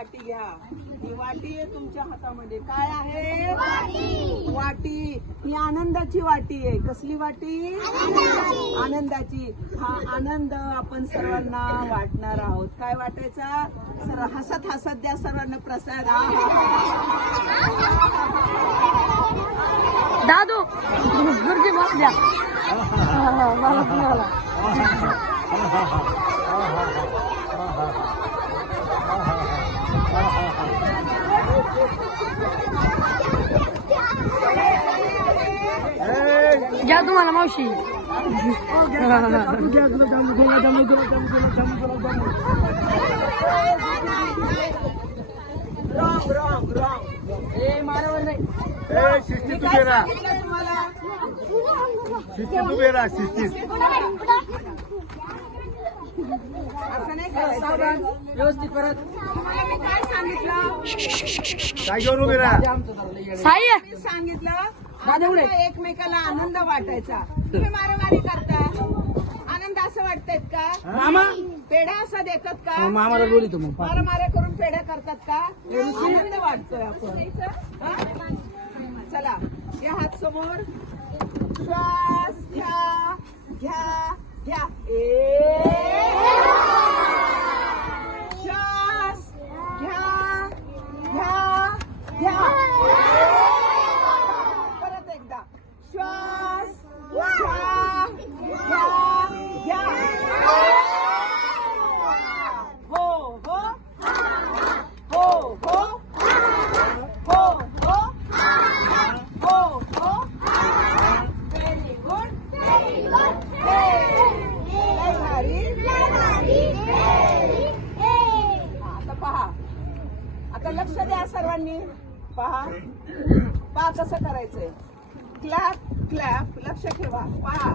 वाटी घ्या. ही वाटी आहे तुमच्या हातामध्ये. काय आहे? वाटी. ही आनंदाची वाटी आहे. कसली वाटी? आनंदाची. हा आनंद आपण सर्वांना वाटणार आहोत. काय वाटायचा? हसत हसत द्या सर्वांना प्रसाद. दादू गुरुजी बस द्या. मला तुम्हाला घ्या तुम्हाला मावशी. Wrong wrong wrong. ए मारावर नाही. शिस्तीत उभे राहा. तुम्हाला शिस्तीत उभे राहा. शिस्तीत. असं नाही करायचं. व्यवस्थित परत. तुम्हाला मी काय सांगितलं? जागेवर उभे राहा. साई मी सांगितलं एकमेकाला आनंद वाटायचा. तुम्ही मारामारी करता. आनंद असं वाटतायत का? मामा पेढा असं देतात का? मामाला बोलितो मग. मारामाऱ्या करून पेढ्या करतात का? आनंद वाटतोय आपण. हा? चला या हात समोर. श्वास घ्या घ्या घ्या. श्वास घ्या घ्या घ्या. परत एकदा. श्वास घ्या घ्या घ्या. हो हो हो हो हो हो हो हो. Very good. लय भारी. आता पहा. आता लक्ष द्या सर्वांनी. पहा पहा कसं करायचंय. Clap clap. लक्ष ठेवा. पहा.